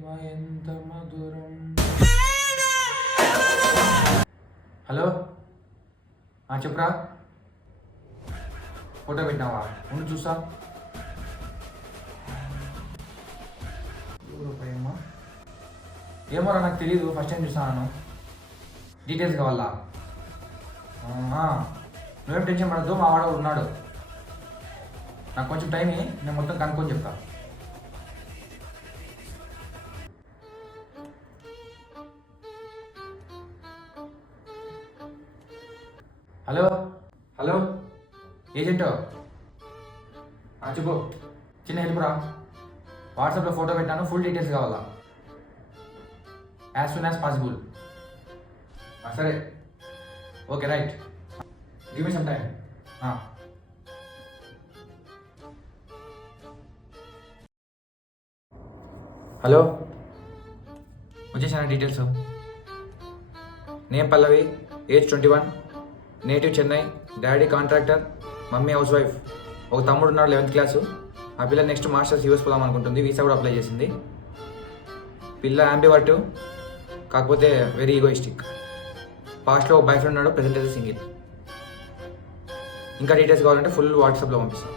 ప్రేమ ఎంత మధురం. హలో చెప్పురా. ఫోటో పెట్టినావా? ఉండి చూసా. ప్రేమ ఏమోరా నాకు తెలియదు, ఫస్ట్ టైం చూసాను. డీటెయిల్స్ కావాలా? నువ్వేం టెన్షన్ పడద్దు, మా వాడు ఉన్నాడు. నాకు కొంచెం టైం నేను మొత్తం కనుక్కొని చెప్తా. హలో హలో ఏజెంట్ చెప్పు. చిన్న హెల్ప్ రా. వాట్సాప్లో ఫోటో పెట్టాను, ఫుల్ డీటెయిల్స్ కావాలా యాజ్ సూన్ యాజ్ పాసిబుల్. సరే okay right, give me some time. Hello వచ్చేసాను details. Name Pallavi, age 21, native Chennai, daddy contractor, mummy housewife. ఒక తమ్ముడు ఉన్నాడు 11th క్లాసు. ఆ పిల్ల నెక్స్ట్ మాస్టర్స్ యూఎస్ పోదాం అనుకుంటుంది, వీసా కూడా అప్లై చేసింది. పిల్ల యాంబివర్ట్, కాకపోతే వెరీ ఈగోయిస్టిక్. పాస్ట్లో ఒక బాయ్ ఫ్రెండ్ ఉన్నాడు, ప్రెజెంట్ అయితే సింగిల్. ఇంకా డీటెయిల్స్ కావాలంటే ఫుల్ వాట్సాప్లో పంపిస్తాను.